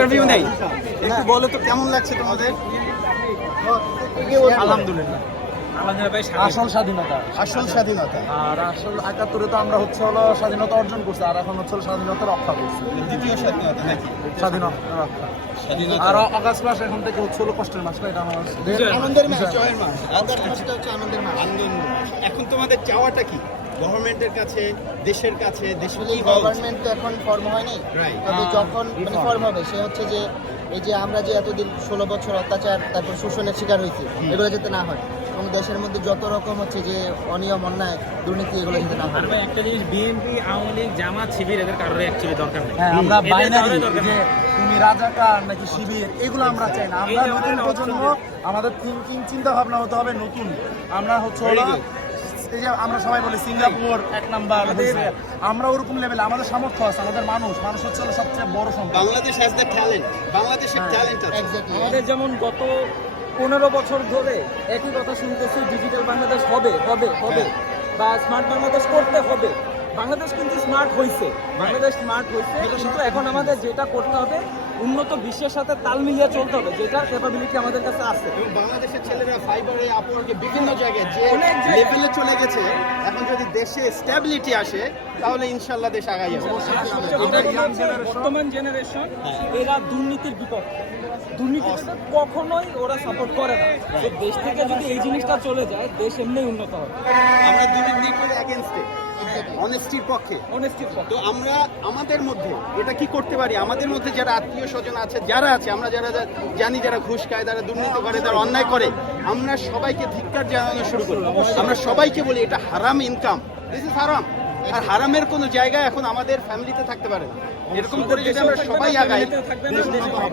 Interview নেই, একটু বলো তো কেমন লাগছে তোমাদের? আলহামদুলিল্লাহ আসল স্বাধীনতা, আসল স্বাধীনতা। আর আসল ৭১-এ তো আমরা হচ্ছে হলো স্বাধীনতা অর্জন করছি, আর এখন হচ্ছে হলো স্বাধীনতা রক্ষা করছি। দ্বিতীয় স্বাধীনতা নাকি? স্বাধীনতা রক্ষা। আর অগাস্ট মাস এখন থেকে হচ্ছে হলো কষ্টের মাস, এটা আমার আনন্দের মাস, জয়ের মাস। আগস্ট মাসটা হচ্ছে আনন্দের মাস। এখন তোমাদের চাওয়াটা কি গভর্নমেন্টের কাছে, দেশের কাছে? দেশের কি গভর্নমেন্ট তো এখন ফর্ম হয়নি, তবে যখন মানে ফর্ম হবে সে হচ্ছে যে এই যে আমরা যে এতদিন 16 বছর অত্যাচার তারপর শোষণের শিকার হয়েছি, এগুলো যাতে না হয়, এবং দেশের মধ্যে যত রকম হচ্ছে যে অনিয়ম অন্যায় দুর্নীতি এগুলো যাতে না হয়। একটা জিনিস, বিএনপি, আওয়ামী লীগ, জামাত, শিবির এদের কারোর অ্যাকচুয়ালি দরকার নেই। হ্যাঁ, আমরা বাইনারি যে তুমি রাজাকার নাকি শিবির এগুলো আমরা চাই না। আমরা নতুন প্রজন্ম, আমাদের থিঙ্কিং চিন্তা ভাবনা হতে হবে নতুন। আমরা হচ্ছে হলো এই যে আমরা সবাই বলি সিঙ্গাপুর 1 নাম্বার হয়েছে, আমরা ওরকম লেভেলে আমাদের সামর্থ্য আছে, আমাদের মানুষ হচ্ছে হলো সবচেয়ে বড় সম্পদ। বাংলাদেশ হ্যাজ দ্য ট্যালেন্ট, বাংলাদেশের ট্যালেন্ট আছে। আমাদের যেমন গত 15 বছর ধরে একই কথা শুনতেছি, ডিজিটাল বাংলাদেশ হবে হবে হবে, বা স্মার্ট বাংলাদেশ করতে হবে। বাংলাদেশ কিন্তু স্মার্ট হয়েছে, বাংলাদেশ স্মার্ট হয়েছে, কিন্তু এখন আমাদের যেটা করতে হবে, উন্নত বিশ্বের সাথে তাল মিলিয়ে চলতে হবে, যেটা ক্যাপাবিলিটি আমাদের কাছে আছে। এবং বাংলাদেশের ছেলেরা ফাইবারে, আপওয়ার্কে বিভিন্ন জায়গায় যে লেভেলে চলে গেছে, এখন যদি দেশে স্ট্যাবিলিটি আসে তাহলে ইনশাল্লাহ দেশ আগাই যাবে। বর্তমান জেনারেশন এরা দুর্নীতির বিপক্ষে, দুর্নীতিটা কখনোই ওরা সাপোর্ট করে না। তো দেশ থেকে যদি এই জিনিসটা চলে যায়, দেশ এমনি উন্নত হবে। আমরা দুর্নীতির এগেইনস্টে, অনেস্টির পক্ষে। তো আমরা আমাদের মধ্যে এটা কি করতে পারি? আমাদের মধ্যে যারা আত্মীয় স্বজন আছে, যারা আছে, আমরা যারা জানি যারা ঘুষ খায়, যারা দুর্নীতি করে, যারা অন্যায় করে, আমরা সবাইকে ধিক্কার জানানো শুরু করি। আমরা সবাইকে বলি এটা হারাম ইনকাম, দিস ইজ হারাম। আর হারামের কোনো জায়গা এখন আমাদের ফ্যামিলিতে থাকতে পারে না। এরকম করে যদি আমরা সবাই আগাই,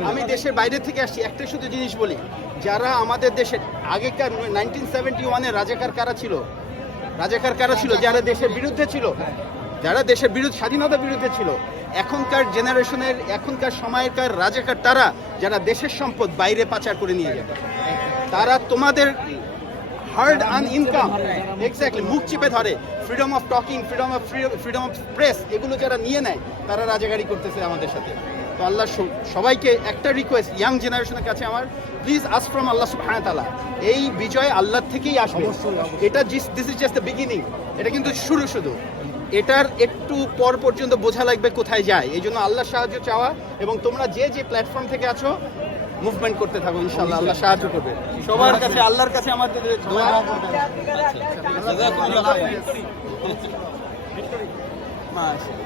আমি দেশের বাইরে থেকে আসছি, একটা শুধু জিনিস বলি, যারা আমাদের দেশের আগেকার 1971-এ রাজাকার কারা ছিল, যারা দেশের বিরুদ্ধে ছিল, যারা দেশের বিরুদ্ধে, স্বাধীনতার বিরুদ্ধে ছিল, এখনকার জেনারেশনের, এখনকার সময়কার রাজাকার তারা, যারা দেশের সম্পদ বাইরে পাচার করে নিয়ে যায়। তারা তোমাদের হার্ড আর্ন ইনকাম এক্স্যাক্টলি মুখ চিপে ধরে, freedom of talking, freedom of press, এগুলো যারা নিয়ে নেয়, তারা রাজাগারি করতেছে আমাদের সাথে। তো আল্লাহ সবাইকে একটা রিকোয়েস্ট, ইয়াং জেনারেশনের কাছে আমার, প্লিজ আস্ক ফ্রম আল্লাহ সুবহানাহু ওয়া তাআলা। এই বিজয় আল্লাহর থেকেই আসবে। এটা this is just the beginning, এটা কিন্তু শুধু এটার একটু পর পর্যন্ত বোঝা লাগবে কোথায় যায়। এই জন্য আল্লাহর সাহায্য চাওয়া, এবং তোমরা যে প্ল্যাটফর্ম থেকে আছো মুভমেন্ট করতে থাকো, ইনশাআল্লাহ আল্লাহ সাহায্য করবে। সবার কাছে, আল্লাহর কাছে আমাদের দোয়া। মাশাআল্লাহ।